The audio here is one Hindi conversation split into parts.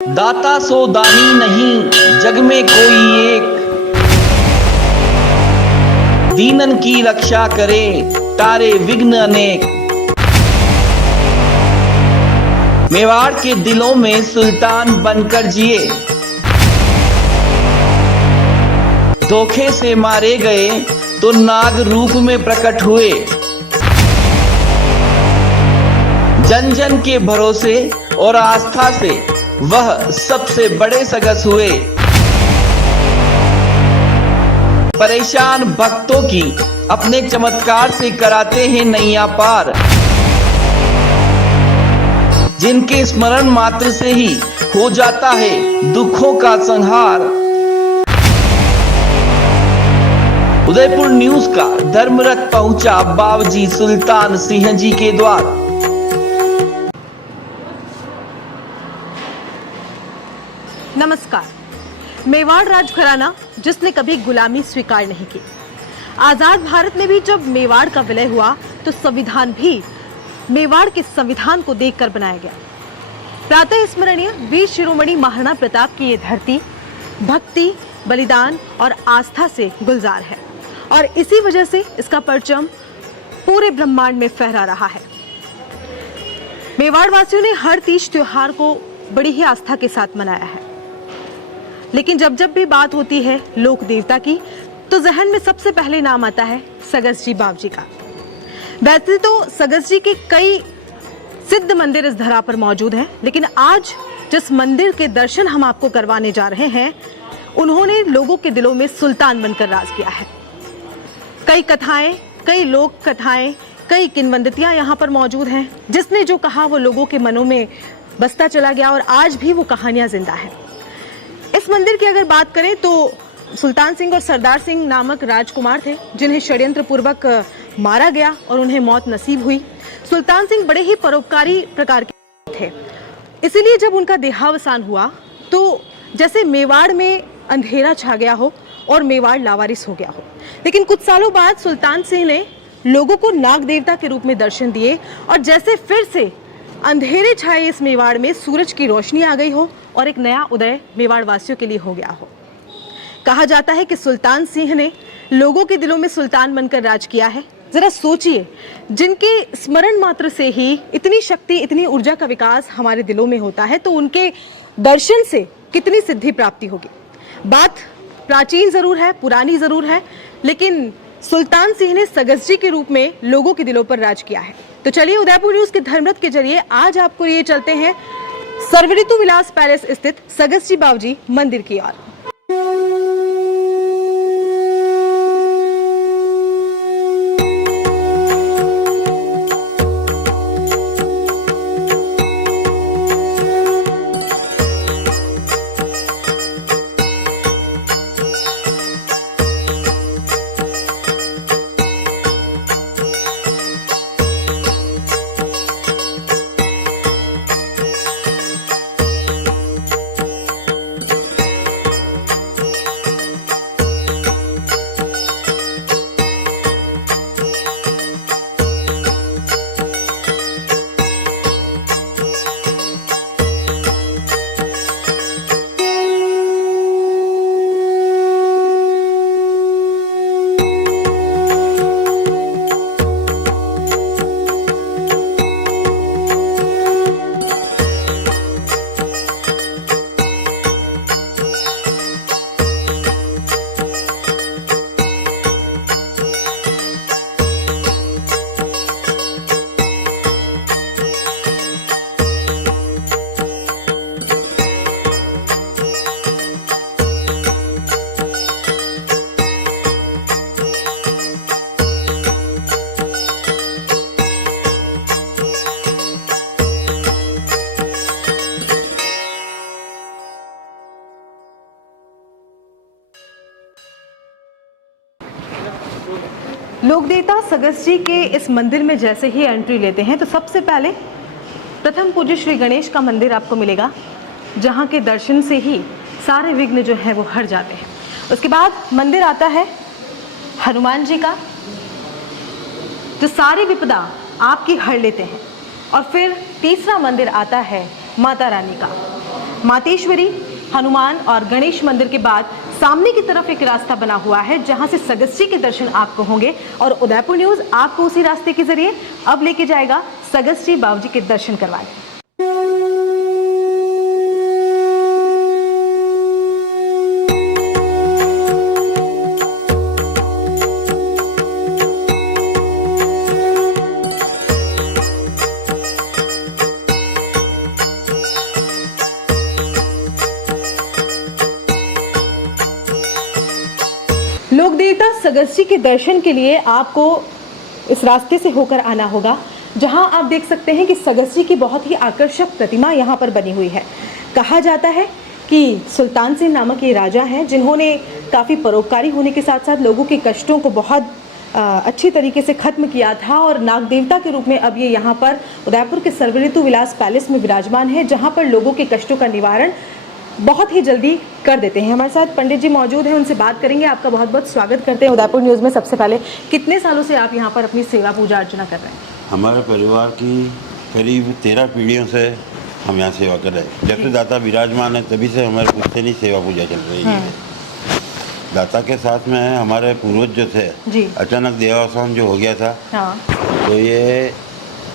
दाता सो दानी नहीं जग में कोई एक, दीनन की रक्षा करे तारे विघ्न अनेक। मेवाड़ के दिलों में सुल्तान बनकर जिए, धोखे से मारे गए तो नाग रूप में प्रकट हुए। जन जन के भरोसे और आस्था से वह सबसे बड़े सगस हुए। परेशान भक्तों की अपने चमत्कार से कराते हैं नैया पार, जिनके स्मरण मात्र से ही हो जाता है दुखों का संहार। उदयपुर न्यूज का धर्मरथ पहुंचा बावजी सुल्तान सिंह जी के द्वार। नमस्कार। मेवाड़ राजघराना जिसने कभी गुलामी स्वीकार नहीं की। आजाद भारत में भी जब मेवाड़ का विलय हुआ तो संविधान भी मेवाड़ के संविधान को देखकर बनाया गया। प्रातः स्मरणीय वीर शिरोमणि महाराणा प्रताप की ये धरती भक्ति, बलिदान और आस्था से गुलजार है और इसी वजह से इसका परचम पूरे ब्रह्मांड में फहरा रहा है। मेवाड़ वासियों ने हर तीज त्योहार को बड़ी ही आस्था के साथ मनाया है, लेकिन जब जब भी बात होती है लोक देवता की तो जहन में सबसे पहले नाम आता है सगस जी बावजी का। वैसे तो सगस जी के कई सिद्ध मंदिर इस धरा पर मौजूद हैं, लेकिन आज जिस मंदिर के दर्शन हम आपको करवाने जा रहे हैं उन्होंने लोगों के दिलों में सुल्तान बनकर राज किया है। कई कथाएं, कई लोक कथाएं, कई किंवदंतियां यहाँ पर मौजूद हैं। जिसने जो कहा वो लोगों के मनों में बसता चला गया और आज भी वो कहानियां जिंदा है। इस मंदिर की अगर बात करें तो सुल्तान सिंह और सरदार सिंह नामक राजकुमार थे जिन्हें षड्यंत्र पूर्वक मारा गया और उन्हें मौत नसीब हुई। सुल्तान सिंह बड़े ही परोपकारी प्रकार के थे, इसीलिए जब उनका देहावसान हुआ तो जैसे मेवाड़ में अंधेरा छा गया हो और मेवाड़ लावारिस हो गया हो। लेकिन कुछ सालों बाद सुल्तान सिंह ने लोगों को नाग देवता के रूप में दर्शन दिए और जैसे फिर से अंधेरे छाए इस मेवाड़ में सूरज की रोशनी आ गई हो और एक नया उदय मेवाड़ वासियों के लिए हो गया हो। कहा जाता है कि सुल्तान सिंह ने लोगों के दिलों में सुल्तान बनकर राज किया है। जरा सोचिए, जिनके स्मरण मात्र से ही इतनी शक्ति, इतनी ऊर्जा का विकास हमारे दिलों में होता है तो उनके दर्शन से कितनी सिद्धि प्राप्ति होगी। बात प्राचीन जरूर है, पुरानी जरूर है, लेकिन सुल्तान सिंह ने सगस जी के रूप में लोगों के दिलों पर राज किया है। तो चलिए उदयपुर न्यूज के धर्मरथ के जरिए आज आपको लिए चलते हैं सर्वऋतु विलास पैलेस स्थित सगस जी बावजी मंदिर की ओर। लोकदेवता सगस जी के इस मंदिर में जैसे ही एंट्री लेते हैं तो सबसे पहले प्रथम पूज्य श्री गणेश का मंदिर आपको मिलेगा, जहाँ के दर्शन से ही सारे विघ्न जो है वो हट जाते हैं। उसके बाद मंदिर आता है हनुमान जी का, जो सारी विपदा आपकी हर लेते हैं। और फिर तीसरा मंदिर आता है माता रानी का, मातेश्वरी, हनुमान और गणेश मंदिर के बाद सामने की तरफ एक रास्ता बना हुआ है जहां से सगस्ती के दर्शन आपको होंगे और उदयपुर न्यूज आपको उसी रास्ते के जरिए अब लेके जाएगा सगस्ती बाबूजी के दर्शन करवाने। लोक देवता सगस्ती के दर्शन के लिए आपको इस रास्ते से होकर आना होगा जहां आप देख सकते हैं कि सगस्ती की बहुत ही आकर्षक प्रतिमा यहां पर बनी हुई है। कहा जाता है कि सुल्तान सिंह नामक ये राजा हैं जिन्होंने काफ़ी परोपकारी होने के साथ साथ लोगों के कष्टों को बहुत अच्छी तरीके से खत्म किया था और नाग देवता के रूप में अब ये यहाँ पर उदयपुर के सर्वऋतु विलास पैलेस में विराजमान है जहाँ पर लोगों के कष्टों का निवारण बहुत ही जल्दी कर देते हैं। हमारे साथ पंडित जी मौजूद हैं, उनसे बात करेंगे। आपका बहुत बहुत स्वागत करते हैं उदयपुर न्यूज़ में। सबसे पहले कितने सालों से आप यहाँ पर अपनी सेवा पूजा अर्चना कर रहे हैं? हमारे परिवार की करीब 13 पीढ़ियों से हम यहाँ सेवा कर रहे हैं। जब से दाता विराजमान है तभी से हमारे पुश्तैनी सेवा पूजा चल रही है। दाता के साथ में हमारे पूर्वज जो थे, अचानक देहावसान जो हो गया था, तो ये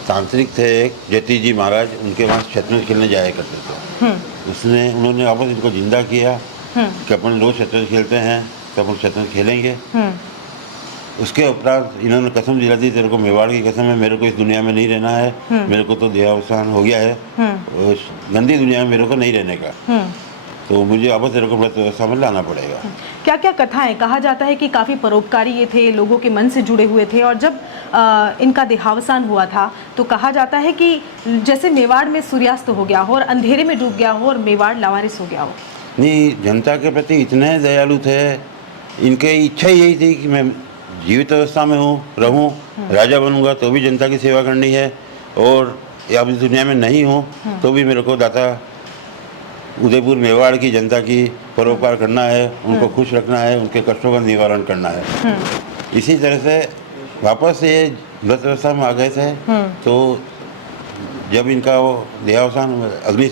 तांत्रिक थे एक जती जी महाराज, उनके वहाँ शतरंज खेलने जाया करते थे। उन्होंने वापस इनको जिंदा किया कि अपन रोज शतरंज खेलते हैं तो अपन शतरंज खेलेंगे। उसके उपरांत इन्होंने कसम दिला दी, तेरे को मेवाड़ की कसम है, मेरे को इस दुनिया में नहीं रहना है, मेरे को तो देहावसान हो गया है, उस गंदी दुनिया में मेरे को नहीं रहने का, तो मुझे वापस तेरे को व्रत व्यवस्था में लाना पड़ेगा। क्या क्या कथाएं? कहा जाता है कि काफ़ी परोपकारी ये थे, लोगों के मन से जुड़े हुए थे और जब इनका देहावसान हुआ था तो कहा जाता है कि जैसे मेवाड़ में सूर्यास्त हो गया हो और अंधेरे में डूब गया हो और मेवाड़ लावारिस हो गया हो। नहीं, जनता के प्रति इतने दयालु थे, इनकी इच्छा यही थी कि मैं जीवित अवस्था में रहूं, राजा बनूंगा तो भी जनता की सेवा करनी है, और अब इस दुनिया में नहीं हूँ तो भी मेरे को दाता उदयपुर मेवाड़ की जनता की परोपकार करना है, उनको खुश रखना है, उनके कष्टों का निवारण करना है। इसी तरह से वापस ये व्रत व्यवस्था में आ गए थे। तो जब इनका वो देहावसान अग्नि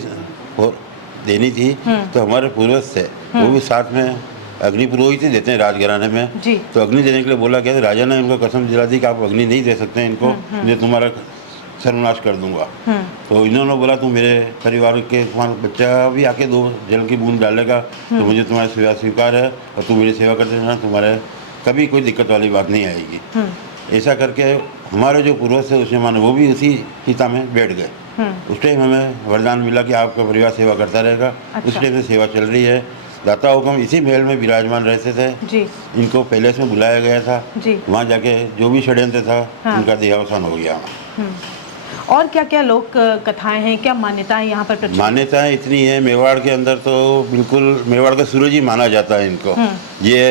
देनी थी तो हमारे पूर्वज थे, वो भी साथ में अग्नि पुरोहित ही देते हैं राजघराने में। तो अग्नि देने के लिए बोला गया, राजा ने इनको कसम दिला दी कि आप अग्नि नहीं दे सकते इनको, मैं तुम्हारा सर्वनाश कर दूंगा। तो इन्होंने बोला तुम मेरे परिवार के तुम्हारा बच्चा भी आके 2 जल की बूंद डालेगा तो मुझे तुम्हारी सेवा स्वीकार है और तुम मेरी सेवा करते रहना, तुम्हारे कभी कोई दिक्कत वाली बात नहीं आएगी। ऐसा करके हमारे जो पूर्वज थे उस जमाने वो भी उसी हिता में बैठ गए। उस टाइम हमें वरदान मिला कि आपका परिवार सेवा करता रहेगा। उस टाइम से सेवा चल रही है। दाता हुक्म इसी महल में विराजमान रहते थे। इनको पैलेस में बुलाया गया था, वहाँ जाके जो भी षड्यंत्र था उनका देहावसान हो गया। और क्या क्या लोक कथाएं हैं, क्या मान्यताएं यहाँ पर? मान्यताएं इतनी है, मेवाड़ के अंदर तो बिल्कुल मेवाड़ का सूरज ही माना जाता है इनको। ये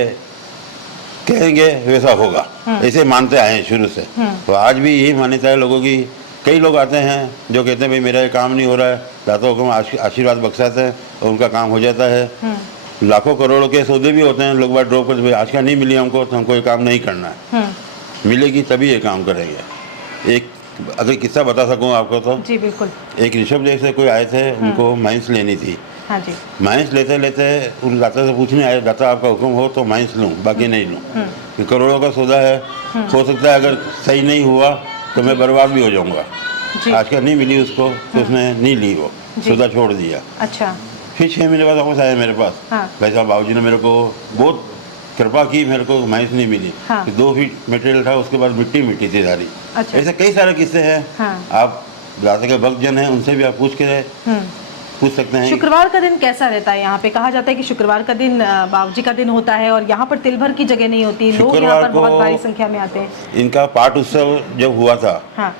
कहेंगे वैसा होगा, ऐसे मानते आए हैं शुरू से। तो आज भी यही मान्यता है लोगों की। कई लोग आते हैं जो कहते हैं भाई मेरा ये काम नहीं हो रहा है, दाता हुक्म आशीर्वाद बख्शाते हैं और उनका काम हो जाता है। लाखों करोड़ों के सौदे भी होते हैं, लोग बात ड्रॉप करते, आज का नहीं मिली हमको तो हमको ये काम नहीं करना है, मिलेगी तभी ये काम करेंगे। एक अगर किस्सा बता सकूं आपको तो जी बिल्कुल। एक ऋषभ देव से कोई आए थे, उनको माइंस लेनी थी। हाँ जी। माइंस लेते लेते उन दाता से पूछने आए, दाता आपका हुक्म हो तो माइंस लूँ, बाकी नहीं लूँ, करोड़ों का सौदा है, हो सकता है अगर सही नहीं हुआ तो मैं बर्बाद भी हो जाऊंगा। आज का नहीं मिली उसको तो उसने नहीं ली, वो सौदा छोड़ दिया। अच्छा। फिर 6 महीने बाद वापस आया मेरे पास, भाई साहब बाबूजी ने मेरे को बहुत कृपा की, मेरे को माइंस नहीं मिली। 2 फीट मटेरियल था, उसके बाद मिट्टी थी सारी। अच्छा। ऐसे कई सारे किस्से हैं। आप दाता के भक्त जन हैं, उनसे भी आप पूछ सकते हैं। शुक्रवार का दिन कैसा रहता है यहाँ पे? कहा जाता है कि शुक्रवार का दिन बाबूजी का दिन होता है और यहाँ पर तिल भर की जगह नहीं होती, लोग यहाँ पर बहुत भारी संख्या में आते हैं। इनका पाठ उत्सव जब हुआ था,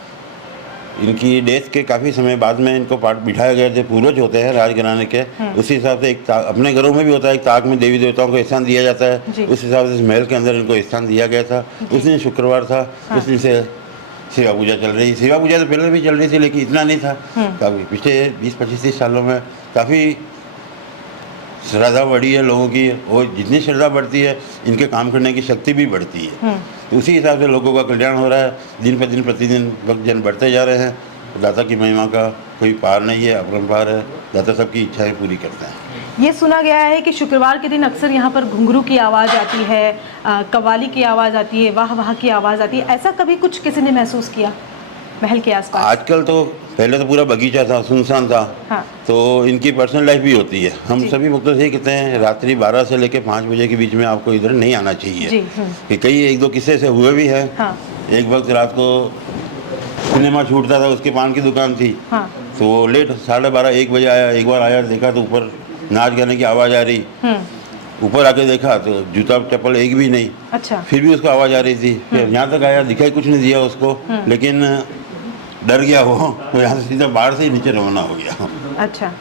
इनकी डेथ के काफ़ी समय बाद में इनको पाठ बिठाए गए थे। पूर्वज होते हैं राजघराने के, उस हिसाब से एक अपने घरों में भी होता है, एक ताक में देवी देवताओं को स्थान दिया जाता है, उस हिसाब से इस महल के अंदर इनको स्थान दिया गया था। उस दिन शुक्रवार था, उस दिन से सेवा पूजा चल रही। सेवा पूजा तो पहले भी चल रही थी लेकिन इतना नहीं था। काफ़ी पिछले 20-25-30 सालों में काफ़ी श्रद्धा बढ़ी है लोगों की, और जितनी श्रद्धा बढ़ती है इनके काम करने की शक्ति भी बढ़ती है। उसी हिसाब से लोगों का कल्याण हो रहा है। दिन पर दिन प्रतिदिन भक्तजन बढ़ते जा रहे हैं दाता की महिमा का कोई पार नहीं है, अपरंपार है। दाता सबकी इच्छाएं पूरी करते हैं। ये सुना गया है कि शुक्रवार के दिन अक्सर यहाँ पर घुंघरू की आवाज़ आती है, कव्वाली की आवाज़ आती है, वाह वाह की आवाज़ आती है। ऐसा कभी कुछ किसी ने महसूस किया महल के आसपास? आजकल तो, पहले तो पूरा बगीचा था, सुनसान था। हाँ। तो इनकी पर्सनल लाइफ भी होती है। हम सभी भक्तों से ही कहते हैं रात्रि 12 से लेकर 5 बजे के बीच में आपको इधर नहीं आना चाहिए। जी, कि कई 1-2 किस्से से हुए भी है। हाँ। एक वक्त रात को सिनेमा छूटता था, उसके पान की दुकान थी। हाँ। तो वो लेट 12:30-1 बजे आया। एक बार आया, देखा तो ऊपर नाच गाने की आवाज़ आ रही। ऊपर आके देखा तो जूता चप्पल एक भी नहीं। अच्छा। फिर भी उसको आवाज़ आ रही थी। फिर यहाँ तक आया, दिखाई कुछ नहीं दिया उसको, लेकिन डर गया वो, तो यहाँ से सीधा बाहर से ही नीचे रवाना हो गया। अच्छा,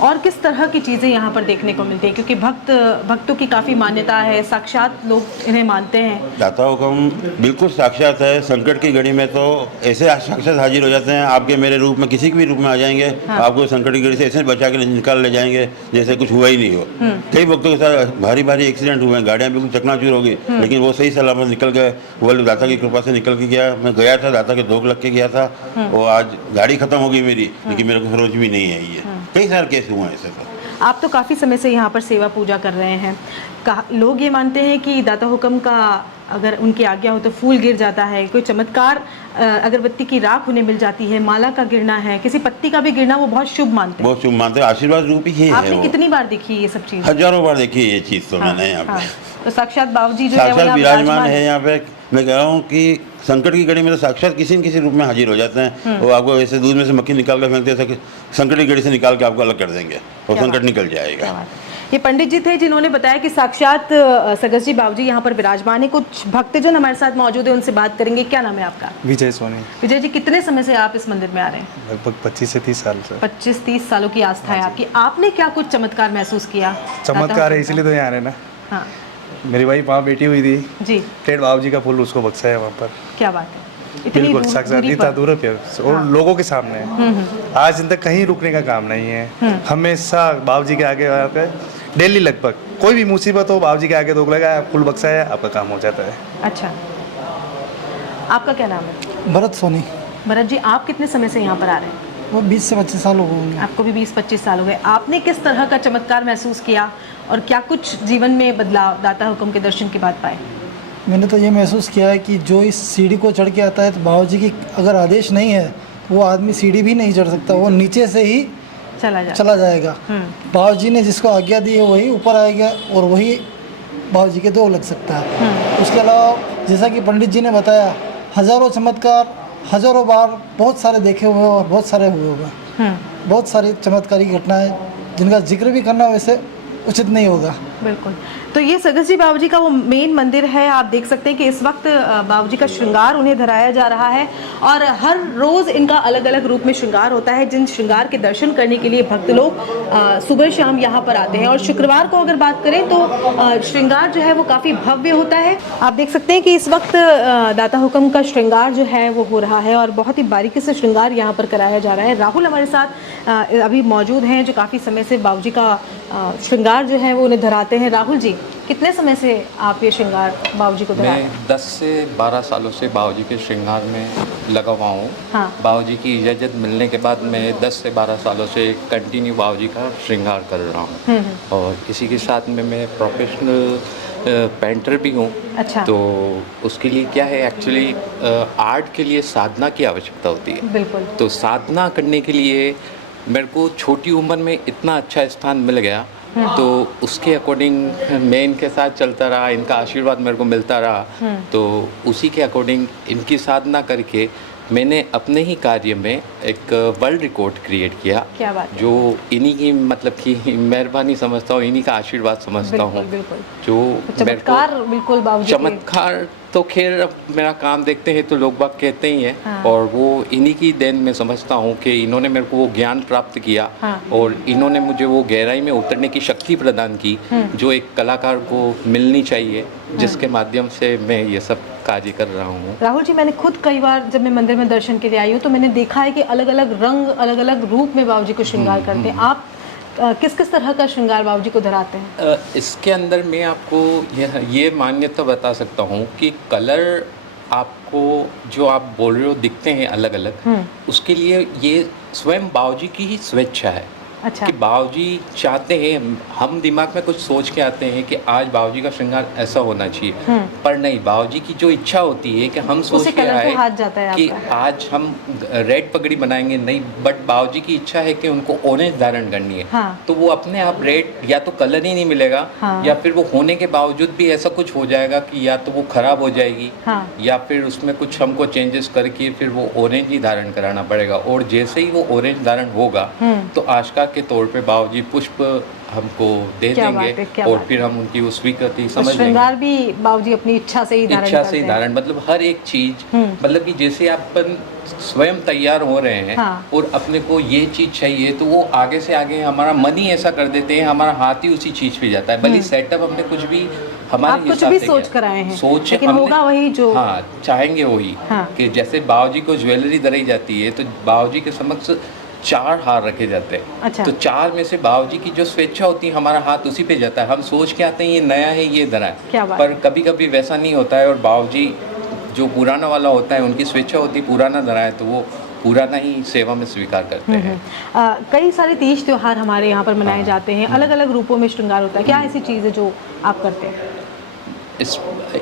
और किस तरह की चीज़ें यहाँ पर देखने को मिलती है? क्योंकि भक्तों की काफ़ी मान्यता है, साक्षात लोग इन्हें मानते हैं। दाता हुक्म बिल्कुल साक्षात है। संकट की घड़ी में तो ऐसे साक्षात हाजिर हो जाते हैं, आपके मेरे रूप में, किसी भी रूप में आ जाएंगे। हाँ। आपको संकट की घड़ी से ऐसे बचा के निकाल ले जाएंगे जैसे कुछ हुआ ही नहीं हो। कई वक्तों के साथ भारी भारी एक्सीडेंट हुए हैं, गाड़ियाँ बिल्कुल चकनाचूर हो गई, लेकिन वो सही सलामत निकल गए। वो दाता की कृपा से निकल के गया। मैं गया था, दाता के धोख लग के गया था। वो आज गाड़ी खत्म हो गई मेरी, लेकिन मेरे को खरोच भी नहीं आई है। कई सारे केस हुए हैं ऐसे तो। आप तो काफ़ी समय से यहाँ पर सेवा पूजा कर रहे हैं। लोग ये मानते हैं कि दाता हुक्म का अगर उनकी आज्ञा हो तो फूल गिर जाता है, कोई चमत्कार, अगरबत्ती की राख उन्हें मिल जाती है, माला का गिरना है, किसी पत्ती का भी गिरना वो बहुत शुभ मानते हैं। बहुत शुभ मानते हैं, आशीर्वाद रूप ही है। आपने कितनी बार देखी ये सब चीज़? हजारों बार देखी है ये चीज़ तो। हाँ, मैंने यहाँ पे तो साक्षात बाबूजी जो है साक्षात विराजमान है यहाँ पे। मैं कह रहा हूँ कि संकट की घड़ी में तो साक्षात किसी न किसी रूप में हाजिर हो जाते हैं। वो आपको ऐसे दूध में से मक्खी निकाल कर फेंकते हैं, संकट की घड़ी से निकाल के आपको अलग कर देंगे और संकट निकल जाएगा। ये पंडित जी थे जिन्होंने बताया कि साक्षात सगस जी बाबूजी यहाँ पर विराजमान है। कुछ भक्तजन हमारे साथ मौजूद है, उनसे बात करेंगे। क्या नाम है आपका? विजय सोनी। विजय जी, कितने समय से आप इस मंदिर में आ रहे हैं? लगभग 25 से 30 साल से। 25-30 सालों की आस्था है आपकी। आपने क्या कुछ चमत्कार महसूस किया? चमत्कार है इसलिए तो यहाँ आ रहे ना। हाँ। मेरी वाइफ वहाँ बैठी हुई थी जी। टेढ़ बाबू जी का फूल उसको बख्शा है वहाँ पर। क्या बात है, इतनी बिल्कुल साक्षात था, दूर पे और लोगों के सामने। आज दिन तक कहीं रुकने का काम नहीं है। हमेशा बाबू जी के आगे आकर डेली लगभग कोई भी मुसीबत हो, बाबू जी के आगे रोक लगा, फूल बख्शा है, आपका काम हो जाता है। अच्छा, आपका क्या नाम है? भरत सोनी। भरत जी, आप कितने समय से यहाँ पर आ रहे हैं? वो 20 से 25 साल हो गए। आपको भी 20-25 साल हो गए। आपने किस तरह का चमत्कार महसूस किया और क्या कुछ जीवन में बदलाव दाता हुक्म के दर्शन के बाद पाए? मैंने तो ये महसूस किया है कि जो इस सीढ़ी को चढ़ के आता है, तो बाबा जी की अगर आदेश नहीं है वो आदमी सीढ़ी भी नहीं चढ़ सकता, वो नीचे से ही चला जाएगा। बाबा जी ने जिसको आज्ञा दी है वही ऊपर आएगा और वही बाबा जी के दो लग सकता है। उसके अलावा जैसा कि पंडित जी ने बताया, हज़ारों चमत्कार हज़ारों बार बहुत सारे देखे हुए और बहुत सारे हुए हुए। बहुत सारी चमत्कारी घटनाएं जिनका जिक्र भी करना वैसे उचित नहीं होगा। बिल्कुल। तो ये सगस जी बाबूजी का वो मेन मंदिर है। आप देख सकते हैं कि इस वक्त बाबूजी का श्रृंगार उन्हें धराया जा रहा है और हर रोज़ इनका अलग अलग रूप में श्रृंगार होता है, जिन श्रृंगार के दर्शन करने के लिए भक्त लोग सुबह शाम यहाँ पर आते हैं। और शुक्रवार को अगर बात करें तो श्रृंगार जो है वो काफ़ी भव्य होता है। आप देख सकते हैं कि इस वक्त दाता हुक्म का श्रृंगार जो है वो हो रहा है और बहुत ही बारीकी से श्रृंगार यहाँ पर कराया जा रहा है। राहुल हमारे साथ अभी मौजूद हैं जो काफ़ी समय से बाबूजी का श्रृंगार जो है वो उन्हें धराते हैं। राहुल जी, कितने समय से आप ये श्रृंगार बाबूजी को धरा रहे हैं? मैं 10 से 12 सालों से बाबूजी के श्रृंगार में लगा हुआ हूँ। हाँ। बाबूजी की इजाज़त मिलने के बाद मैं 10 से 12 सालों से कंटिन्यू बाबूजी का श्रृंगार कर रहा हूँ। और इसी के साथ में मैं प्रोफेशनल पेंटर भी हूँ। अच्छा। तो उसके लिए क्या है, एक्चुअली आर्ट के लिए साधना की आवश्यकता होती है। बिल्कुल। तो साधना करने के लिए मेरे को छोटी उम्र में इतना अच्छा स्थान मिल गया, तो उसके अकॉर्डिंग मैं इनके साथ चलता रहा, इनका आशीर्वाद मेरे को मिलता रहा। तो उसी के अकॉर्डिंग इनकी साधना करके मैंने अपने ही कार्य में एक वर्ल्ड रिकॉर्ड क्रिएट किया। क्या बात है। जो इन्हीं की मतलब कि मेहरबानी समझता हूँ, इन्हीं का आशीर्वाद समझता हूँ। बिल्कुल। जो चमत्कार बिल्कुल बाबूजी चमत्कार तो खैर अब मेरा काम देखते हैं तो लोग बाग कहते ही हैं। हाँ। और वो इन्हीं की देन मैं समझता हूँ कि इन्होंने मेरे को वो ज्ञान प्राप्त किया। हाँ। और इन्होंने मुझे वो गहराई में उतरने की शक्ति प्रदान की जो एक कलाकार को मिलनी चाहिए, जिसके माध्यम से मैं ये सब कार्य कर रहा हूँ। राहुल जी, मैंने खुद कई बार जब मैं मंदिर में दर्शन के लिए आई हूँ तो मैंने देखा है कि अलग अलग रंग, अलग अलग रूप में बाबूजी को श्रृंगार करते हैं। आप किस किस तरह का श्रृंगार बाबूजी को धराते हैं? इसके अंदर मैं आपको ये मान्यता बता सकता हूँ कि कलर आपको आपको जो आप बोल रहे हो दिखते हैं अलग अलग, उसके लिए ये स्वयं बाबूजी की ही स्वेच्छा है। अच्छा। कि बाबूजी चाहते हैं, हम दिमाग में कुछ सोच के आते हैं कि आज बाबूजी का श्रृंगार ऐसा होना चाहिए, पर नहीं, बाबूजी की जो इच्छा होती है कि हम सोच उसी के कलर पे आए हाथ जाता है कि आपका। आज हम रेड पगड़ी बनाएंगे, नहीं, बट बाबूजी की इच्छा है कि उनको ऑरेंज धारण करनी है। हाँ। तो वो अपने आप रेड, या तो कलर ही नहीं मिलेगा, हाँ। या फिर वो होने के बावजूद भी ऐसा कुछ हो जाएगा कि या तो वो खराब हो जाएगी, हाँ। या फिर उसमें कुछ हमको चेंजेस करके फिर वो ऑरेंज ही धारण कराना पड़ेगा। और जैसे ही वो ऑरेंज धारण होगा तो आशका के तौर पे बाबूजी पुष्प हमको दे क्या बात देंगे, है, क्या और बात फिर हम उनकी वो स्वीकृति तो समझ लेंगे। श्रृंगार भी बाबूजी अपनी इच्छा से ही धारण इच्छा करते से हैं। धारण, मतलब हर एक चीज, मतलब कि जैसे अपन स्वयं तैयार हो रहे हैं, हाँ। और अपने को ये चीज चाहिए, तो वो आगे से आगे हमारा मन ही ऐसा कर देते हैं, हमारा हाथ ही उसी चीज पे जाता है। भले सेटअप हमने कुछ भी हमारे आप कुछ हिसाब भी से सोच किया, कर आए हैं, सोच लेकिन हमने- होगा वही जो हाँ, चाहेंगे वही। हाँ। कि जैसे बाबूजी को ज्वेलरी धराई जाती है, तो बाबूजी के समक्ष 4 हार रखे जाते हैं। अच्छा। तो 4 में से बाबूजी की जो स्वेच्छा होती है, हमारा हाथ उसी पे जाता है। हम सोच के आते हैं ये नया है, ये धरा क्या है, बात पर कभी कभी वैसा नहीं होता है, और बाबूजी जो पुराना वाला होता है, उनकी स्वेच्छा होती है पुराना धरा है, तो वो पुराना ही सेवा में स्वीकार करते हैं। कई सारे तीज त्योहार हमारे यहाँ पर मनाए जाते हैं, अलग अलग रूपों में श्रृंगार होता है। क्या ऐसी चीज़ है जो आप करते हैं? इस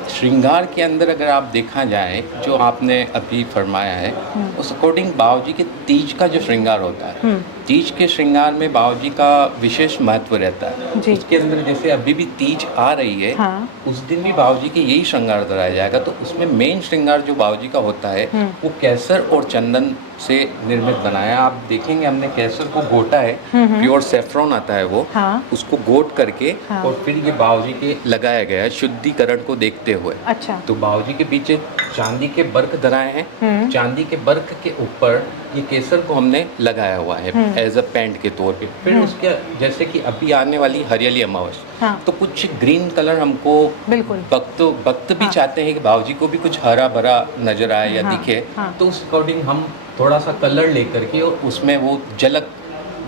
श्रृंगार के अंदर अगर आप देखा जाए, जो आपने अभी फरमाया है, उस अकॉर्डिंग बाबूजी के तीज का जो श्रृंगार होता है, तीज के श्रृंगार में बाबूजी का विशेष महत्व रहता है। जी। उसके अंदर जैसे अभी भी तीज आ रही है, हाँ। उस दिन भी बाबूजी के यही श्रृंगार कराया जाएगा। तो उसमें मेन श्रृंगार जो बाबूजी का होता है, वो केसर और चंदन से निर्मित बनाया। आप देखेंगे हमने केसर को घोटा है, प्योर सेफ्रॉन आता है वो, हाँ। उसको घोट करके हाँ। और फिर ये बाबूजी के लगाया गया है शुद्धिकरण को देखते हुए। अच्छा। तो बाबूजी के पीछे चांदी के बर्क धराए हैं, चांदी के बर्क के ऊपर ये केसर को हमने लगाया हुआ है एज अ पेंट के तौर पे। फिर उसके जैसे कि अभी आने वाली हरियाली अमावस्या, हाँ। तो कुछ ग्रीन कलर हमको बिल्कुल। भक्त भी चाहते हैं कि बाबूजी को भी कुछ हरा भरा नजर आए या हाँ, दिखे, हाँ। तो उस अकॉर्डिंग हम थोड़ा सा कलर लेकर के और उसमें वो झलक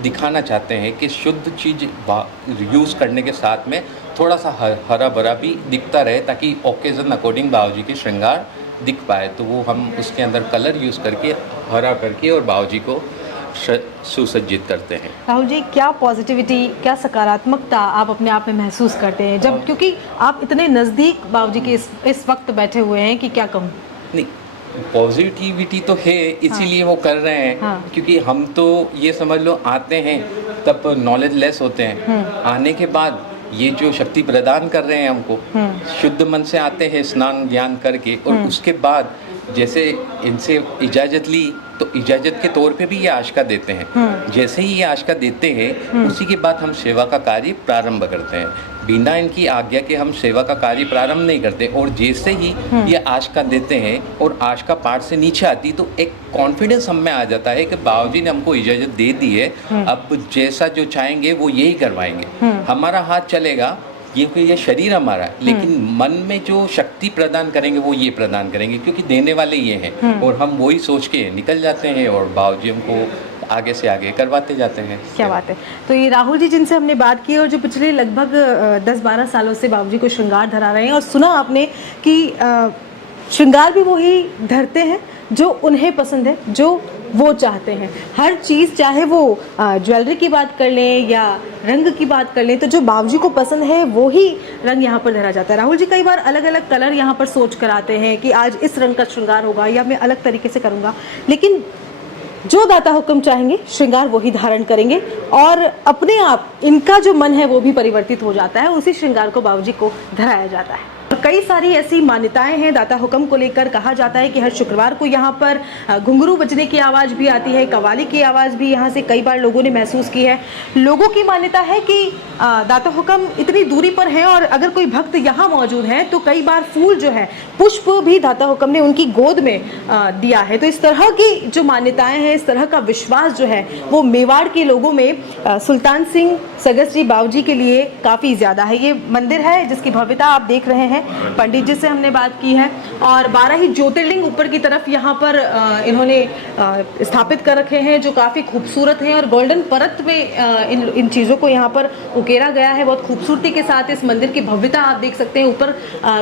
दिखाना चाहते हैं कि शुद्ध चीज़ यूज़ करने के साथ में थोड़ा सा हरा भरा भी दिखता रहे, ताकि ओकेजन अकॉर्डिंग बाबूजी के श्रृंगार दिख पाए। तो वो हम उसके अंदर कलर यूज़ करके, हरा करके, और बाबूजी को सुसज्जित करते हैं। राहुल जी, क्या पॉजिटिविटी, क्या सकारात्मकता आप अपने आप में महसूस करते हैं जब, क्योंकि आप इतने नज़दीक बाबूजी के इस वक्त बैठे हुए हैं कि क्या कहूँ? नहीं, पॉजिटिविटी तो है, इसीलिए वो कर रहे हैं। हाँ। क्योंकि हम तो ये समझ लो आते हैं तब नॉलेज लेस होते हैं, आने के बाद ये जो शक्ति प्रदान कर रहे हैं हमको, शुद्ध मन से आते हैं स्नान ज्ञान करके, और उसके बाद जैसे इनसे इजाज़त ली, तो इजाज़त के तौर पे भी ये आशका देते हैं। जैसे ही ये आशका देते हैं, उसी के बाद हम सेवा का कार्य प्रारंभ करते हैं। बिना इनकी आज्ञा के हम सेवा का कार्य प्रारंभ नहीं करते। और जैसे ही ये आशका देते हैं और आशका पाठ से नीचे आती, तो एक कॉन्फिडेंस हम में आ जाता है कि बाबूजी ने हमको इजाज़त दे दी है, अब जैसा जो चाहेंगे वो यही करवाएंगे। हमारा हाथ चलेगा, ये शरीर हमारा है, लेकिन मन में जो शक्ति प्रदान करेंगे वो ये प्रदान करेंगे, क्योंकि देने वाले ये हैं। और हम वही सोच के निकल जाते हैं, और बाबूजी हमको आगे से आगे करवाते जाते हैं। क्या बात है। तो ये राहुल जी जिनसे हमने बात की, और जो पिछले लगभग 10-12 सालों से बाबूजी को श्रृंगार धरा रहे हैं, और सुना आपने कि श्रृंगार भी वही धरते हैं जो उन्हें पसंद है, जो वो चाहते हैं। हर चीज़, चाहे वो ज्वेलरी की बात कर लें या रंग की बात कर लें, तो जो बाबूजी को पसंद है वो ही रंग यहाँ पर धरा जाता है। राहुल जी कई बार अलग अलग कलर यहाँ पर सोच कर आते हैं कि आज इस रंग का श्रृंगार होगा या मैं अलग तरीके से करूँगा, लेकिन जो दाता हुक्म चाहेंगे श्रृंगार वही धारण करेंगे, और अपने आप इनका जो मन है वो भी परिवर्तित हो जाता है, उसी श्रृंगार को बाबूजी को धराया जाता है। कई सारी ऐसी मान्यताएं हैं दाता हुक्म को लेकर। कहा जाता है कि हर शुक्रवार को यहाँ पर घुंघरू बजने की आवाज़ भी आती है, कव्वाली की आवाज़ भी यहाँ से कई बार लोगों ने महसूस की है। लोगों की मान्यता है कि दाता हुक्म इतनी दूरी पर है, और अगर कोई भक्त यहाँ मौजूद है तो कई बार फूल जो है, पुष्प भी दाता हुक्म ने उनकी गोद में दिया है। तो इस तरह की जो मान्यताएं हैं, इस तरह का विश्वास जो है, वो मेवाड़ के लोगों में सुल्तान सिंह सगस जी बाबूजी के लिए काफ़ी ज़्यादा है। ये मंदिर है जिसकी भव्यता आप देख रहे हैं, पंडित जी से हमने बात की है और 12 ही ज्योतिर्लिंग ऊपर की तरफ यहाँ पर इन्होंने स्थापित कर रखे हैं जो काफ़ी खूबसूरत हैं और गोल्डन परत में इन चीज़ों को यहाँ पर उकेरा गया है। बहुत खूबसूरती के साथ इस मंदिर की भव्यता आप देख सकते हैं। ऊपर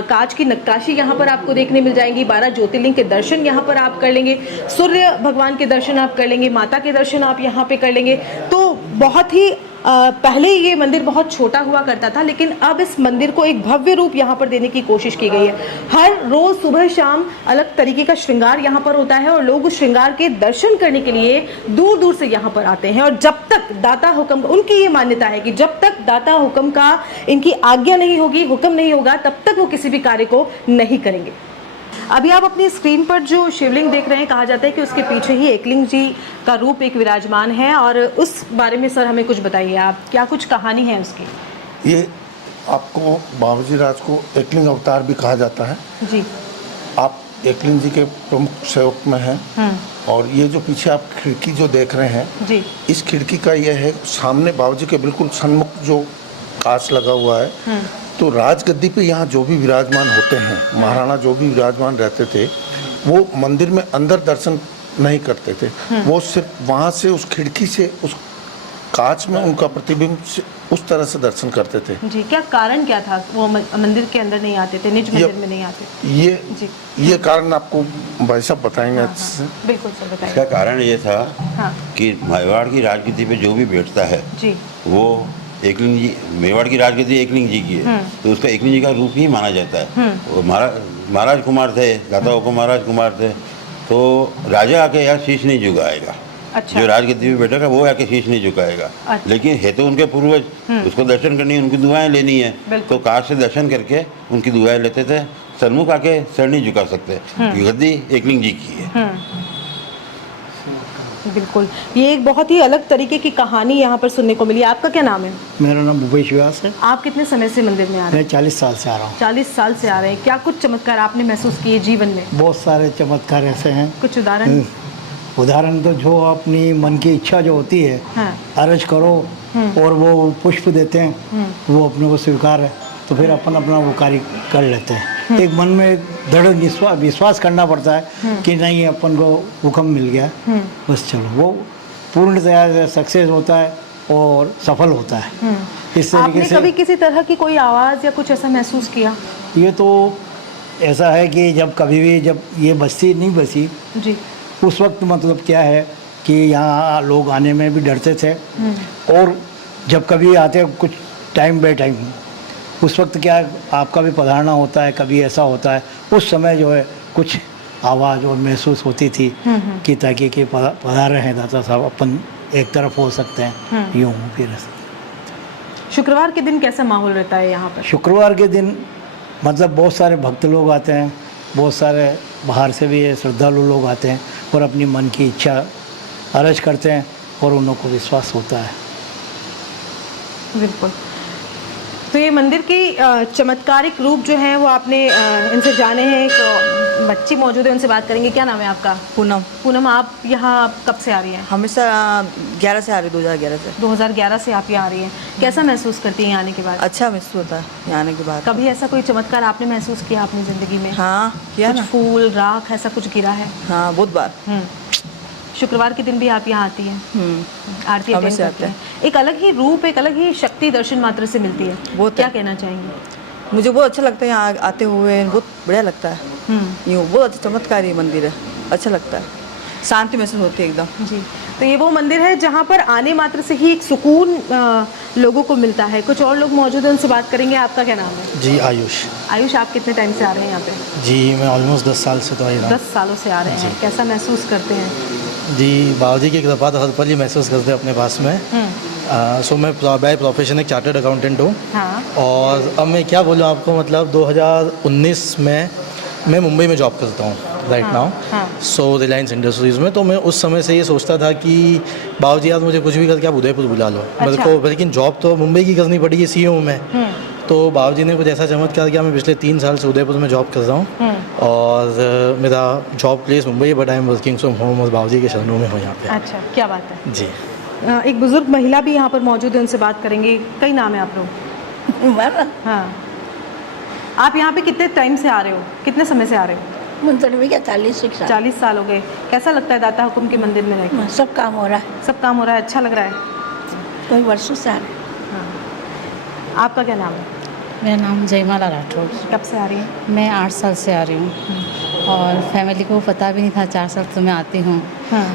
कांच की नक्काशी यहाँ पर आपको देखने मिल जाएंगी। 12 ज्योतिर्लिंग के दर्शन यहाँ पर आप कर लेंगे, सूर्य भगवान के दर्शन आप कर लेंगे, माता के दर्शन आप यहाँ पे कर लेंगे। तो बहुत ही पहले ये मंदिर बहुत छोटा हुआ करता था, लेकिन अब इस मंदिर को एक भव्य रूप यहाँ पर देने की कोशिश की गई है। हर रोज सुबह शाम अलग तरीके का श्रृंगार यहाँ पर होता है और लोग उस श्रृंगार के दर्शन करने के लिए दूर दूर से यहाँ पर आते हैं। और जब तक दाता हुक्म, उनकी ये मान्यता है कि जब तक दाता हुक्म का इनकी आज्ञा नहीं होगी, हुक्म नहीं होगा, तब तक वो किसी भी कार्य को नहीं करेंगे। अभी आप अपनी स्क्रीन पर जो शिवलिंग देख रहे हैं, कहा जाता है कि उसके पीछे ही एकलिंग जी का रूप एक विराजमान है और उस बारे में सर हमें कुछ बताइए आप, क्या कुछ कहानी है उसकी? ये आपको बाबूजी राज को एकलिंग अवतार भी कहा जाता है जी। आप एकलिंग जी के प्रमुख सेवक में हैं और ये जो पीछे आप खिड़की जो देख रहे हैं जी, इस खिड़की का ये है सामने बाबूजी के बिल्कुल सन्मुख जो कांच लगा हुआ है। तो राजगद्दी पे यहाँ जो भी विराजमान होते हैं, महाराणा जो भी विराजमान रहते थे, वो मंदिर में अंदर दर्शन नहीं करते थे। वो सिर्फ वहाँ से उस खिड़की से उस कांच में उनका प्रतिबिंब से उस तरह से दर्शन करते थे। जी, क्या कारण क्या था वो मंदिर के अंदर नहीं आते थे, निज मंदिर में नहीं आते? ये कारण आपको भाई साहब बताएंगे। बिल्कुल सर, बताइए। इसका कारण ये था हाँ कि मेवाड़ की राजगद्दी पे जो भी बैठता है जी, वो एकलिंग जी, मेवाड़ की राजगद्दी एकलिंग जी की है, तो उसका एकलिंग जी का रूप ही माना जाता है। वो महाराज कुमार थे, दाता हुक्म महाराज कुमार थे, तो राजा आके यहाँ शीश नहीं झुकाएगा। अच्छा। जो राजगद्दी पे बैठेगा वो आके शीश नहीं झुकाएगा। अच्छा। लेकिन है तो उनके पूर्वज, उसको दर्शन करनी है, उनकी दुआएं लेनी है, बिल्कुल। तो कांच से दर्शन करके उनकी दुआएं लेते थे। सन्मुख आके सर नहीं झुका सकते। ये गद्दी एकलिंग जी की है। बिल्कुल, ये एक बहुत ही अलग तरीके की कहानी यहाँ पर सुनने को मिली। आपका क्या नाम है? मेरा नाम भूपेश व्यास है। आप कितने समय से मंदिर में आ रहे हैं? मैं 40 साल से आ रहा हूँ। 40 साल से आ रहे हैं। क्या कुछ चमत्कार आपने महसूस किए जीवन में? बहुत सारे चमत्कार ऐसे हैं। कुछ उदाहरण? उदाहरण तो जो अपनी मन की इच्छा जो होती है, हाँ। अर्ज करो और वो पुष्प देते हैं, वो अपने को स्वीकार है, तो फिर अपन अपना वो कार्य कर लेते हैं। एक मन में दृढ़ विश्वास करना पड़ता है कि नहीं अपन को हुक्म मिल गया, बस चलो, वो पूर्णतया से सक्सेस होता है और सफल होता है। इस आपने तरीके से कभी किसी तरह की कोई आवाज़ या कुछ ऐसा महसूस किया? ये तो ऐसा है कि जब कभी भी जब ये बस्ती नहीं बसी जी, उस वक्त मतलब क्या है कि यहाँ लोग आने में भी डरते थे और जब कभी आते कुछ टाइम बाय टाइम, उस वक्त क्या आपका भी पधारना होता है, कभी ऐसा होता है, उस समय जो है कुछ आवाज़ और महसूस होती थी कि ताकि कि पधार रहे हैं दाता साहब, अपन एक तरफ हो सकते हैं, यूँ फिर। शुक्रवार के दिन कैसा माहौल रहता है यहाँ पर? शुक्रवार के दिन मतलब बहुत सारे भक्त लोग आते हैं, बहुत सारे बाहर से भी श्रद्धालु लोग आते हैं और अपनी मन की इच्छा अर्ज करते हैं और उन लोगों को विश्वास होता है। बिल्कुल। तो ये मंदिर की चमत्कारिक रूप जो है वो आपने इनसे जाने हैं। एक बच्ची मौजूद है, उनसे बात करेंगे। क्या नाम है आपका? पूनम। पूनम, आप यहाँ कब से आ रही हैं? हमेशा 11 से आ रही, 2011 से। 2011 से आप यहाँ आ रही हैं। कैसा महसूस करती हैं आने के बाद? अच्छा महसूस होता है यहाँ आने के बाद। कभी ऐसा कोई चमत्कार आपने महसूस किया अपनी ज़िंदगी में? हाँ किया कुछ ना। फूल, राख, ऐसा कुछ गिरा है? हाँ बहुत बार। शुक्रवार के दिन भी आप यहाँ आती हैं, आरती अटेंड हमेशा करती हैं। एक अलग ही रूप, एक अलग ही शक्ति दर्शन मात्र से मिलती है। वो क्या कहना चाहेंगे? मुझे बहुत अच्छा लगता है यहाँ आते हुए, बहुत बढ़िया लगता है। यूँ बहुत अच्छा चमत्कारी मंदिर है, अच्छा लगता है, शांति महसूस होती है एकदम। जी, तो ये वो मंदिर है जहाँ पर आने मात्र से ही एक सुकून लोगों को मिलता है। कुछ और लोग मौजूद हैं, उनसे बात करेंगे। आपका क्या नाम है? जी आयुष। आयुष, आप कितने टाइम से आ रहे हैं यहाँ पे? जी मैं ऑलमोस्ट 10 साल से तो आ रहा हूँ। 10 सालों से आ रहे हैं। कैसा महसूस करते हैं? जी बाबूजी की कृपा तो हर पल ही महसूस करते हैं अपने पास में। सो मैं बाय प्रोफेशन एक चार्टर्ड अकाउंटेंट हूँ। हाँ। और अब मैं क्या बोलूँ आपको, मतलब 2019 में मैं मुंबई में जॉब करता हूँ राइट नाउ। सो रिलायंस इंडस्ट्रीज़ में। तो मैं उस समय से ये सोचता था कि बाबूजी यार मुझे कुछ भी करके आप उदयपुर बुला लो मेरे को, लेकिन जॉब तो मुंबई की करनी पड़ेगी सीईओ में। तो बाबूजी ने कुछ ऐसा चमत्कार किया, मैं पिछले 3 साल से उदयपुर में जॉब कर रहा हूँ और मेरा जॉब प्लेस मुंबई है, but I am working from home और बाबूजी के शरणों में हूँ यहाँ पे। अच्छा, क्या बात है। जी। एक बुजुर्ग महिला भी यहाँ पर मौजूद है, उनसे बात करेंगे। कई नाम है आप लोग? हाँ। आप यहाँ पे कितने टाइम से आ रहे हो, कितने समय से आ रहे हो? मुंतनवी का 40 साल 40 साल हो गए। कैसा लगता है दाता हुक्म के मंदिर में रहकर? सब काम हो रहा है, सब काम हो रहा है, अच्छा लग रहा है। कई वर्षों से आ रहे हैं। आपका क्या नाम है? मेरा नाम जयमाला राठौर। कब से आ रही है? मैं 8 साल से आ रही हूँ और फैमिली को पता भी नहीं था 4 साल तो मैं आती हूँ।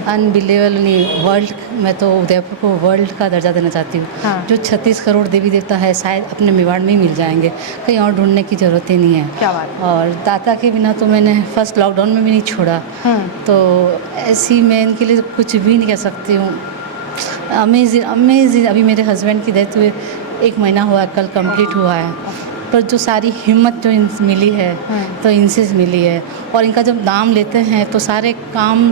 अनबिलीवेबल नहीं, वर्ल्ड, मैं तो उदयपुर को वर्ल्ड का दर्जा देना चाहती हूँ। जो 36 करोड़ देवी देवता है शायद अपने मेवाड़ में ही मिल जाएंगे, कहीं और ढूंढने की ज़रूरत ही नहीं है। क्या बात। और दाता के बिना तो मैंने फर्स्ट लॉकडाउन में भी नहीं छोड़ा, तो ऐसी मैं इनके लिए कुछ भी नहीं कह सकती हूँ। Amazing amazing. अभी मेरे हस्बैंड की डेथ हुए 1 महीना हुआ, कल कंप्लीट हुआ है, पर जो सारी हिम्मत जो मिली है तो इनसे मिली है। और इनका जब नाम लेते हैं तो सारे काम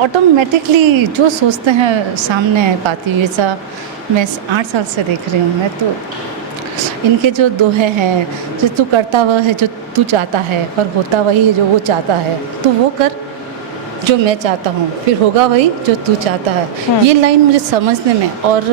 ऑटोमेटिकली जो सोचते हैं सामने है पाती हूँ। ऐसा मैं 8 साल से देख रही हूँ। मैं तो इनके जो दोहे हैं, जो तू करता वह है जो तू चाहता है, और होता वही है जो वो चाहता है, तो वो कर जो मैं चाहता हूँ, फिर होगा वही जो तू चाहता है। ये लाइन मुझे समझने में और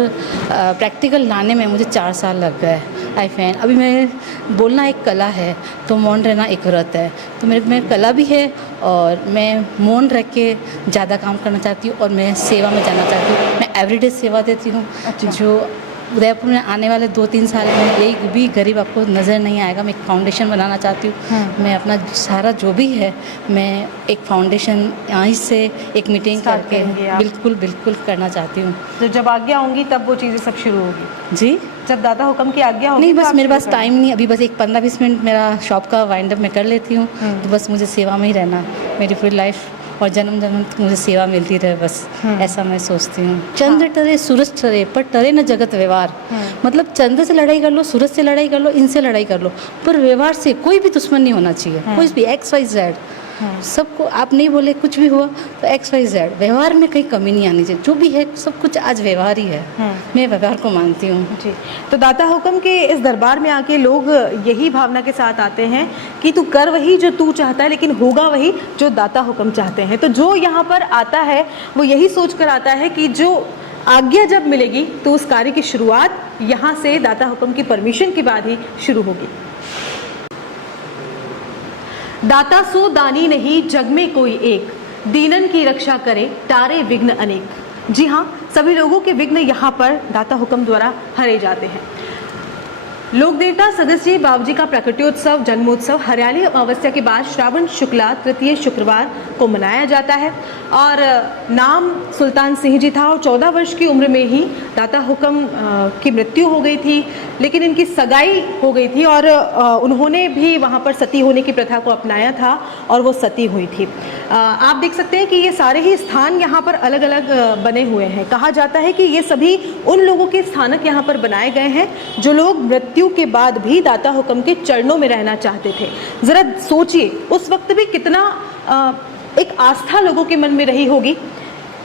प्रैक्टिकल लाने में मुझे 4 साल लग गए। आई फैन अभी मैं बोलना एक कला है, तो मौन रहना एक व्रत है। तो मेरे में कला भी है और मैं मौन रख के ज़्यादा काम करना चाहती हूँ और मैं सेवा में जाना चाहती हूँ। मैं एवरीडे सेवा देती हूँ। जो उदयपुर में आने वाले 2-3 साल में एक भी गरीब आपको नज़र नहीं आएगा। मैं एक फाउंडेशन बनाना चाहती हूँ। मैं अपना सारा जो भी है, मैं एक फाउंडेशन यहाँ से एक मीटिंग करके बिल्कुल बिल्कुल करना चाहती हूँ। तो जब आज्ञा होंगी तब वो चीज़ें सब शुरू होगी? जी, जब दाता हुक्म की आज्ञा होगी। नहीं, बस मेरे पास टाइम नहीं, अभी बस एक 15-20 मिनट मेरा शॉप का वाइंड अप मैं कर लेती हूँ। तो बस मुझे सेवा में ही रहना, मेरी पूरी लाइफ और जन्म जन्म तक मुझे सेवा मिलती रहे, बस ऐसा मैं सोचती हूँ। चंद्र टरे सूरज टरे पर टरे न जगत व्यवहार। मतलब चंद्र से लड़ाई कर लो, सूरज से लड़ाई कर लो, इनसे लड़ाई कर लो, पर व्यवहार से कोई भी दुश्मन नहीं होना चाहिए। कोई भी XYZ सबको, आप नहीं बोले कुछ भी हुआ तो XYZ व्यवहार में कहीं कमी नहीं आनी चाहिए। जो भी है सब कुछ आज व्यवहार ही है। मैं व्यवहार को मानती हूँ। जी, तो दाता हुक्म के इस दरबार में आके लोग यही भावना के साथ आते हैं कि तू कर वही जो तू चाहता है, लेकिन होगा वही जो दाता हुक्म चाहते हैं। तो जो यहाँ पर आता है वो यही सोच कर आता है कि जो आज्ञा जब मिलेगी तो उस कार्य की शुरुआत यहाँ से दाता हुक्म की परमिशन के बाद ही शुरू होगी। दाता सो दानी नहीं जग में कोई एक, दीनन की रक्षा करे टारे विघ्न अनेक। जी हाँ, सभी लोगों के विघ्न यहाँ पर दाता हुक्म द्वारा हरे जाते हैं। लोक देवता सदस्य बाबूजी का प्रकटोत्सव जन्मोत्सव हरियाली अमावस्या के बाद श्रावण शुक्ला तृतीय शुक्रवार को मनाया जाता है। और नाम सुल्तान सिंह जी था और 14 वर्ष की उम्र में ही दाता हुक्म की मृत्यु हो गई थी, लेकिन इनकी सगाई हो गई थी और उन्होंने भी वहाँ पर सती होने की प्रथा को अपनाया था और वो सती हुई थी। आप देख सकते हैं कि ये सारे ही स्थान यहाँ पर अलग अलग बने हुए हैं। कहा जाता है कि ये सभी उन लोगों के स्थानक यहाँ पर बनाए गए हैं जो लोग मृत्यु के बाद भी दाता हुक्म के चरणों में रहना चाहते थे। जरा सोचिए उस वक्त भी कितना एक आस्था लोगों के मन में रही होगी,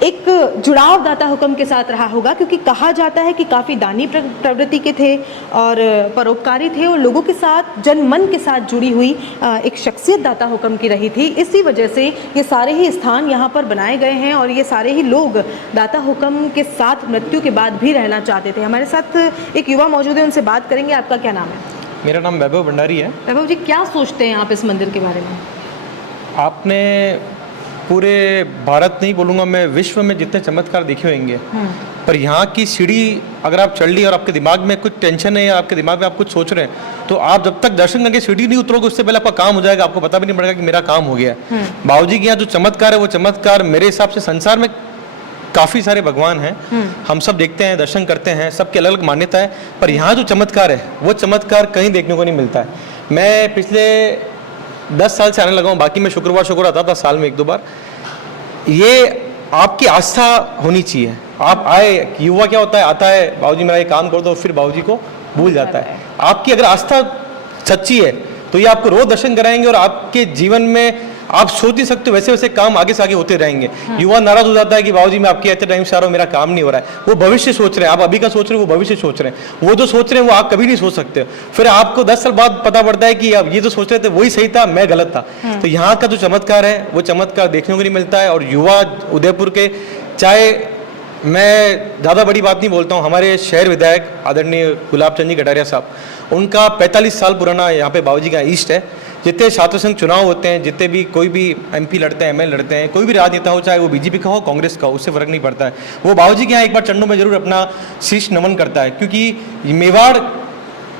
एक जुड़ाव दाता हुक्म के साथ रहा होगा, क्योंकि कहा जाता है कि काफ़ी दानी प्रवृत्ति के थे और परोपकारी थे और लोगों के साथ जन मन के साथ जुड़ी हुई एक शख्सियत दाता हुक्म की रही थी। इसी वजह से ये सारे ही स्थान यहाँ पर बनाए गए हैं और ये सारे ही लोग दाता हुक्म के साथ मृत्यु के बाद भी रहना चाहते थे। हमारे साथ एक युवा मौजूद है, उनसे बात करेंगे। आपका क्या नाम है? मेरा नाम वैभव भंडारी है। वैभव जी, क्या सोचते हैं आप इस मंदिर के बारे में? आपने पूरे भारत नहीं बोलूँगा मैं, विश्व में जितने चमत्कार देखे होंगे, पर यहाँ की सीढ़ी अगर आप चढ़ ली और आपके दिमाग में कुछ टेंशन है या आपके दिमाग में आप कुछ सोच रहे हैं, तो आप जब तक दर्शन करके सीढ़ी नहीं उतरोगे उससे पहले आपका काम हो जाएगा, आपको पता भी नहीं पड़ेगा कि मेरा काम हो गया। बाबूजी के यहाँ जो चमत्कार है वो चमत्कार मेरे हिसाब से संसार में काफ़ी सारे भगवान हैं, हम सब देखते हैं, दर्शन करते हैं, सबकी अलग अलग मान्यता है, पर यहाँ जो चमत्कार है वो चमत्कार कहीं देखने को नहीं मिलता है। मैं पिछले 10 साल से आने लगा हूँ, बाकी मैं शुक्रवार आता था साल में 1-2 बार। ये आपकी आस्था होनी चाहिए। आप आए, युवा क्या होता है, आता है बाबूजी मेरा ये काम कर दो, फिर बाबूजी को भूल जाता है। आपकी अगर आस्था सच्ची है तो ये आपको रोज दर्शन कराएंगे और आपके जीवन में आप सोच नहीं सकते वैसे वैसे काम आगे से आगे होते रहेंगे। युवा नाराज हो जाता है कि बाबूजी मैं आपके इतने टाइम से आ रहा हूँ, मेरा काम नहीं हो रहा है। वो भविष्य सोच रहे हैं, आप अभी का सोच रहे हो, वो भविष्य सोच रहे हैं। वो जो सोच रहे हैं वो आप कभी नहीं सोच सकते। फिर आपको 10 साल बाद पता पड़ता है कि अब ये जो सोच रहे थे वही सही था, मैं गलत था। तो यहाँ का जो चमत्कार है वो चमत्कार देखने को नहीं मिलता है। और युवा उदयपुर के, चाहे मैं ज़्यादा बड़ी बात नहीं बोलता हूँ। हमारे शहर विधायक आदरणीय गुलाब चंद जी कटारिया साहब, उनका 45 साल पुराना यहाँ पे बाबूजी का ईस्ट है। जितने छात्र संघ चुनाव होते हैं, जितने भी कोई भी MP लड़ते हैं, ML लड़ते हैं, कोई भी राजनेता हो, चाहे वो BJP का हो, कांग्रेस का हो, उससे फ़र्क नहीं पड़ता है, वो बाबूजी के यहाँ एक बार चरणों में जरूर अपना शीश नमन करता है। क्योंकि मेवाड़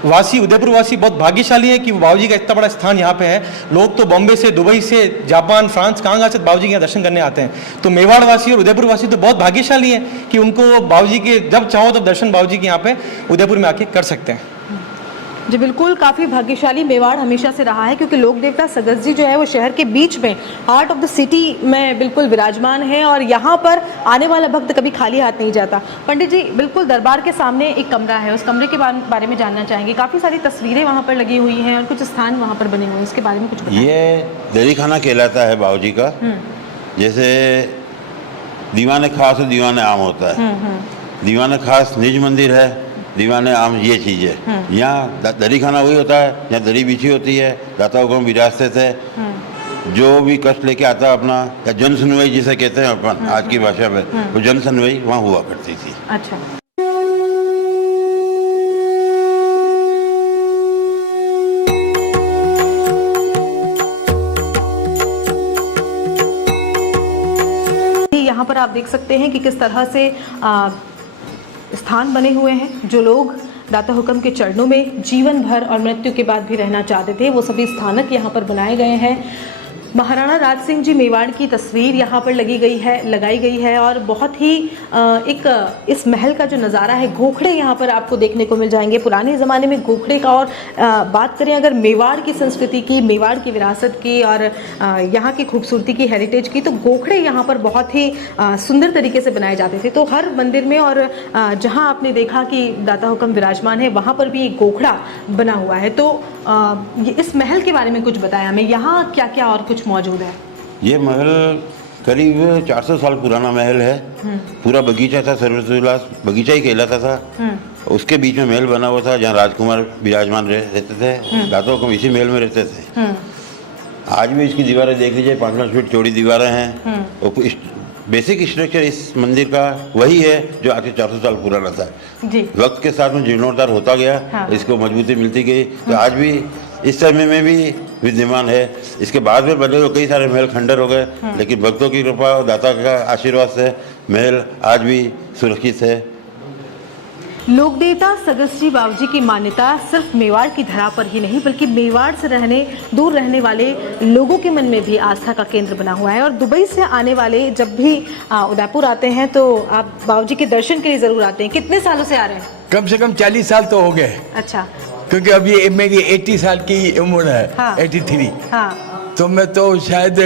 वासी, उदयपुर वासी बहुत भाग्यशाली है कि बाबूजी का इतना बड़ा स्थान यहाँ पे है। लोग तो बॉम्बे से, दुबई से, जापान, फ्रांस, कहाँ से बाबूजी के यहाँ दर्शन करने आते हैं। तो मेवाड़ वासी और उदयपुर वासी तो बहुत भाग्यशाली है कि उनको बाबूजी के जब चाहो तब दर्शन बाबूजी के यहाँ पे उदयपुर में आके कर सकते हैं। जी बिल्कुल, काफ़ी भाग्यशाली मेवाड़ हमेशा से रहा है, क्योंकि लोक देवता सगस जी जो है वो शहर के बीच में, हार्ट ऑफ द सिटी में बिल्कुल विराजमान है, और यहाँ पर आने वाला भक्त कभी खाली हाथ नहीं जाता। पंडित जी, बिल्कुल दरबार के सामने एक कमरा है, उस कमरे के बारे में जानना चाहेंगे। काफ़ी सारी तस्वीरें वहाँ पर लगी हुई हैं और कुछ स्थान वहाँ पर बने हुए हैं, इसके बारे में कुछ बताएं। ये दरी खाना कहलाता है बाबूजी का। जैसे दीवाने खास और दीवाने आम होता है। दीवाने खास निज मंदिर है, दीवाने आम ये चीज़ है। यहाँ दरी खाना वही होता है यहाँ दरी बिछी होती है, दाता हुक्म विरासते थे। जो भी कष्ट लेके आता है अपना, या जन सुनवाई जिसे कहते हैं अपन आज की भाषा में, वो जन सुनवाई वहाँ हुआ करती थी। अच्छा, यहाँ पर आप देख सकते हैं कि किस तरह से स्थान बने हुए हैं। जो लोग दाता हुक्म के चरणों में जीवन भर और मृत्यु के बाद भी रहना चाहते थे, वो सभी स्थानक यहाँ पर बनाए गए हैं। महाराणा राज सिंह जी मेवाड़ की तस्वीर यहाँ पर लगाई गई है और बहुत ही इस महल का जो नज़ारा है, गोखड़े यहाँ पर आपको देखने को मिल जाएंगे। पुराने ज़माने में गोखड़े का, और बात करें अगर मेवाड़ की संस्कृति की, मेवाड़ की विरासत की और यहाँ की खूबसूरती की, हेरिटेज की, तो गोखड़े यहाँ पर बहुत ही सुंदर तरीके से बनाए जाते थे। तो हर मंदिर में और जहाँ आपने देखा कि दाता हुक्म विराजमान है, वहाँ पर भी एक गोखड़ा बना हुआ है। तो इस महल के बारे में कुछ बताया हमें, यहाँ क्या क्या और कुछ मौजूद है? ये महल करीब 400 साल पुराना महल है। पूरा बगीचा था, सर्वविलास बगीचा ही कहलाता था। उसके बीच में महल बना हुआ था जहाँ राजकुमार विराजमान रहते थे। दाता हुक्म इसी महल में रहते थे। आज भी इसकी दीवारें देख लीजिए, 5-5 फीट चौड़ी दीवारें हैं। और बेसिक स्ट्रक्चर इस मंदिर का वही है जो आज से 400 साल पुराना था। जी। वक्त के साथ में जीर्णोद्धार होता गया। हाँ। इसको मजबूती मिलती गई, तो आज भी इस समय में भी विद्यमान है। इसके बाद में बने हुए कई सारे महल खंडर हो गए, लेकिन भक्तों की कृपा और दाता का आशीर्वाद से महल आज भी सुरक्षित है। लोक देवता सगस जी बाबूजी की मान्यता सिर्फ मेवाड़ की धरा पर ही नहीं, बल्कि मेवाड़ से दूर रहने वाले लोगों के मन में भी आस्था का केंद्र बना हुआ है। और दुबई से आने वाले जब भी उदयपुर आते हैं तो आप बाबूजी के दर्शन के लिए जरूर आते हैं। कितने सालों से आ रहे हैं? कम से कम 40 साल तो हो गए। अच्छा, क्योंकि अब ये मेरी 80 साल की उम्र है। हाँ। 83। हाँ। तो मैं तो शायद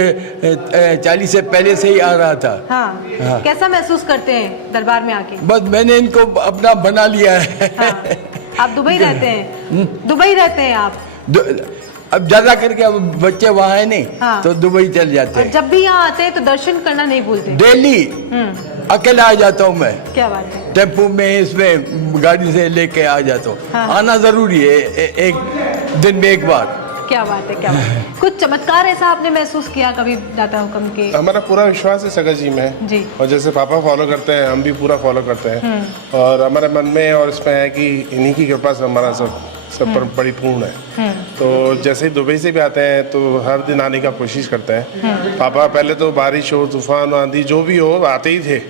40 से पहले से ही आ रहा था। हाँ। हाँ। कैसा महसूस करते हैं दरबार में आके? बस मैंने इनको अपना बना लिया है। हाँ। आप दुबई रहते हैं? दुबई रहते हैं आप? अब ज्यादा करके अब बच्चे वहाँ है नहीं। हाँ। तो दुबई चल जाते हैं। जब भी यहाँ आते हैं तो दर्शन करना नहीं भूलते? डेली अकेला आ जाता हूँ मैं। क्या बात है? टेम्पो में, इसमें गाड़ी से लेके आ जाता हूँ। हाँ। आना जरूरी है, एक दिन में एक बार। क्या बात है, क्या बात है। कुछ चमत्कार ऐसा आपने महसूस किया कभी दाता हुक्म के? हमारा पूरा विश्वास है सगस जी में जी। और जैसे पापा फॉलो करते हैं, हम भी पूरा फॉलो करते हैं। और हमारे मन में और इसमें है कि इन्हीं की कृपा से हमारा सब पर परिपूर्ण है। तो जैसे ही दुबई से भी आते हैं तो हर दिन आने का कोशिश करते हैं। पापा पहले तो बारिश हो, तूफान, आंधी जो भी हो आते ही थे।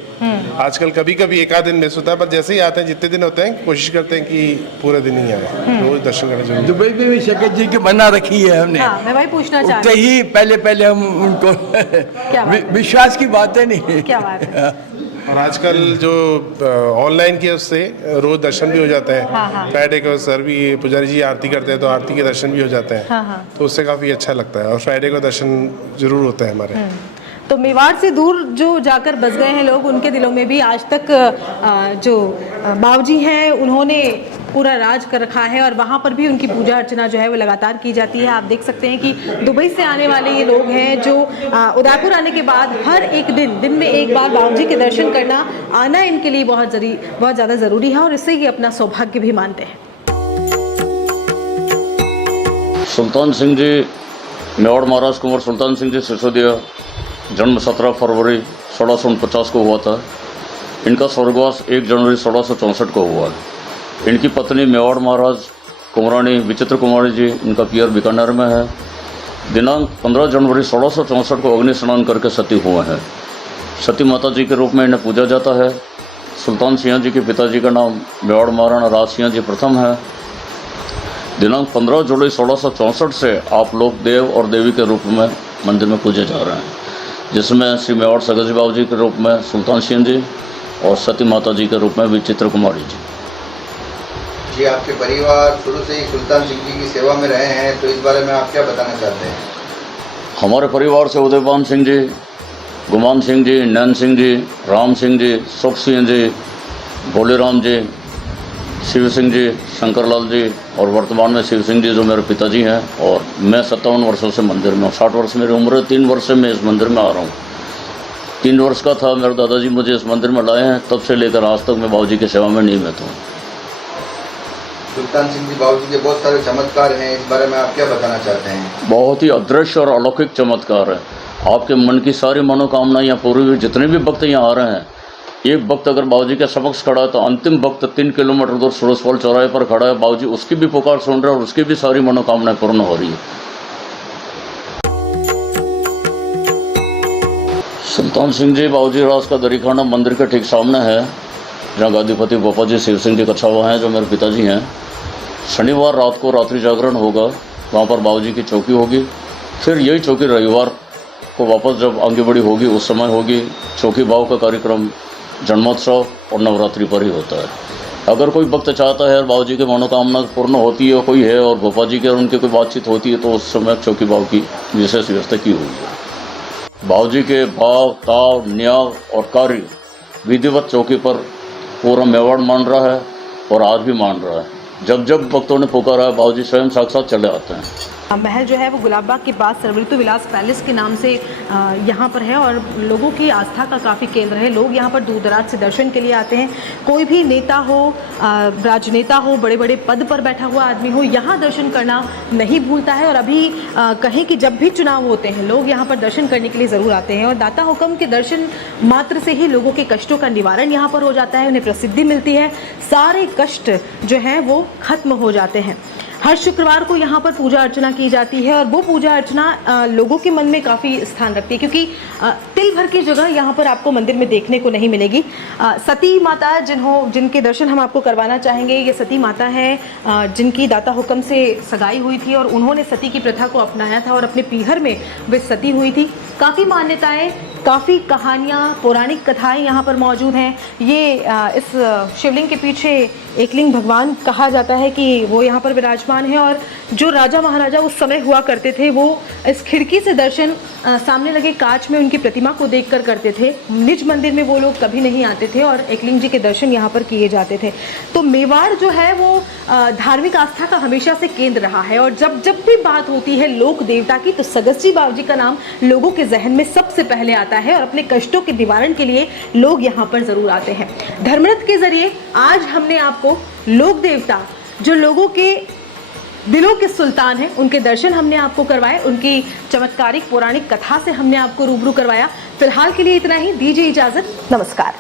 आजकल कभी कभी एक आध दिन मिस होता है, पर जैसे ही आते हैं, जितने दिन होते हैं, कोशिश करते हैं कि पूरे दिन ही आए, रोज दर्शन करने जरूर। दुबई में भी शकत जी की बना रखी है हमने। हाँ, मैं वही पूछना चाह रही ही पहले हम उनको विश्वास की बात है नहीं। क्या बात है। और आजकल जो ऑनलाइन की उससे रोज दर्शन भी हो जाते हैं। हाँ। फ्राइडे को सर भी पुजारी जी आरती करते हैं तो आरती के दर्शन भी हो जाते हैं। हाँ। तो उससे काफ़ी अच्छा लगता है और फ्राइडे को दर्शन जरूर होते हैं हमारे। तो मेवाड़ से दूर जो जाकर बस गए हैं लोग, उनके दिलों में भी आज तक जो बाबूजी हैं उन्होंने पूरा राज कर रखा है और वहाँ पर भी उनकी पूजा अर्चना जो है वो लगातार की जाती है। आप देख सकते हैं कि दुबई से आने वाले ये लोग हैं जो उदयपुर आने के बाद हर एक दिन में एक बार बाबूजी के दर्शन करना, आना इनके लिए बहुत ज़्यादा ज़रूरी है और इससे ये अपना सौभाग्य भी मानते हैं। सुल्तान सिंह जी, मेवाड़ महाराज कुंवर सुल्तान सिंह जी सिसोदिया, जन्म 17 फरवरी 1649 को हुआ था। इनका स्वर्गवास 1 जनवरी 1664 को हुआ है। इनकी पत्नी मेवाड़ महाराज कुमारानी विचित्र कुमारी जी, इनका पियर बीकानेर में है। दिनांक 15 जनवरी 1664 को अग्नि स्नान करके सती हुए हैं। सती माता जी के रूप में इन्हें पूजा जाता है। सुल्तान सिंह जी के पिताजी का नाम मेवाड़ महाराणा राज सिंह जी प्रथम है। दिनांक 15 जुलाई 1664 से आप लोग देव और देवी के रूप में मंदिर में पूजे जा रहे हैं, जिसमें श्री मेवाड़ सगज बाबू जी के रूप में सुल्तान सिंह जी और सती माता जी के रूप में विचित्र कुमारी जी। जी, आपके परिवार शुरू से ही सुल्तान सिंह जी की सेवा में रहे हैं, तो इस बारे में आप क्या बताना चाहते हैं? हमारे परिवार से उदयपान सिंह जी, गुमान सिंह जी, नैन सिंह जी, राम सिंह जी, सुख सिंह जी, भोलेराम जी, शिव सिंह जी, शंकरलाल जी और वर्तमान में शिव सिंह जी जो मेरे पिताजी हैं। और मैं 57 वर्षों से मंदिर में हूँ। 60 वर्ष मेरी उम्र है। 3 वर्ष से मैं इस मंदिर में आ रहा हूँ। 3 वर्ष का था, मेरे दादाजी मुझे इस मंदिर में लाए हैं, तब से लेकर आज तक मैं बाबू जी की सेवा में नियमित हूँ। सुल्तान सिंह जी बाबू जी के बहुत सारे चमत्कार हैं, इस बारे में आप क्या बताना चाहते हैं? बहुत ही अदृश्य और अलौकिक चमत्कार है। आपके मन की सारी मनोकामनाएं यहाँ पूरी हुई। जितने भी भक्त यहाँ आ रहे हैं, एक भक्त अगर बाबूजी के समक्ष खड़ा है तो अंतिम भक्त 3 किलोमीटर दूर सूरजपाल चौराहे पर खड़ा है। बाबूजी उसकी भी पुकार सुन रहे हैं और उसकी भी सारी मनोकामनाएं पूर्ण हो रही है। सुल्तान सिंह जी बाबूजी राज का दरीखाना मंदिर के ठीक सामने है, जहाँ गादीपति गोपा जी शिव सिंह जी कच्छा हुआ हैं, जो मेरे पिताजी हैं। शनिवार रात को रात्रि जागरण होगा, वहाँ पर बाबूजी की चौकी होगी। फिर यही चौकी रविवार को वापस जब आगे बढ़ी होगी उस समय होगी। चौकी भाव का कार्यक्रम जन्मोत्सव और नवरात्रि पर ही होता है। अगर कोई भक्त चाहता है और बाबू जी की मनोकामना पूर्ण होती है कोई है और गोपा जी के और उनकी कोई बातचीत होती है, तो उस समय चौकी भाव की विशेष व्यवस्था की हुई है। बाबू जी के भाव, ताव, न्याव और कार्य विधिवत चौकी पर पूरा मेवाड़ मान रहा है और आज भी मान रहा है। जब जब भक्तों ने पुकारा है, बाबू जी स्वयं साक्षात चले आते हैं। महल जो है वो गुलाब बाग के पास सर्वऋतु विलास पैलेस के नाम से यहाँ पर है और लोगों की आस्था का काफ़ी केंद्र है। लोग यहाँ पर दूर दराज से दर्शन के लिए आते हैं। कोई भी नेता हो, राजनेता हो, बड़े बड़े पद पर बैठा हुआ आदमी हो, यहाँ दर्शन करना नहीं भूलता है। और अभी कहें कि जब भी चुनाव होते हैं, लोग यहाँ पर दर्शन करने के लिए ज़रूर आते हैं। और दाता हुक्म के दर्शन मात्र से ही लोगों के कष्टों का निवारण यहाँ पर हो जाता है, उन्हें प्रसिद्धि मिलती है, सारे कष्ट जो हैं वो खत्म हो जाते हैं। हर शुक्रवार को यहाँ पर पूजा अर्चना की जाती है और वो पूजा अर्चना लोगों के मन में काफ़ी स्थान रखती है, क्योंकि तिल भर की जगह यहाँ पर आपको मंदिर में देखने को नहीं मिलेगी। सती माता जिनके दर्शन हम आपको करवाना चाहेंगे, ये सती माता हैं जिनकी दाता हुक्म से सगाई हुई थी और उन्होंने सती की प्रथा को अपनाया था और अपने पीहर में वे सती हुई थी। काफ़ी मान्यताएँ, काफ़ी कहानियाँ, पौराणिक कथाएँ यहाँ पर मौजूद हैं। ये इस शिवलिंग के पीछे एकलिंग भगवान कहा जाता है कि वो यहाँ पर विराजमान है और जो राजा महाराजा उस समय हुआ करते थे वो इस खिड़की से दर्शन सामने लगे कांच में उनकी प्रतिमा को देखकर करते थे। निज मंदिर में वो लोग कभी नहीं आते थे और एकलिंग जी के दर्शन यहाँ पर किए जाते थे। तो मेवाड़ जो है वो धार्मिक आस्था का हमेशा से केंद्र रहा है और जब जब भी बात होती है लोक देवता की, तो सगस्जी बाबू जी का नाम लोगों के जहन में सबसे पहले आता है और अपने कष्टों के निवारण के लिए लोग यहाँ पर जरूर आते हैं। धर्मरथ के जरिए आज हमने आपको लोक देवता जो लोगों के दिलों के सुल्तान हैं, उनके दर्शन हमने आपको करवाए, उनकी चमत्कारिक पौराणिक कथा से हमने आपको रूबरू करवाया। फिलहाल के लिए इतना ही, दीजिए इजाजत, नमस्कार।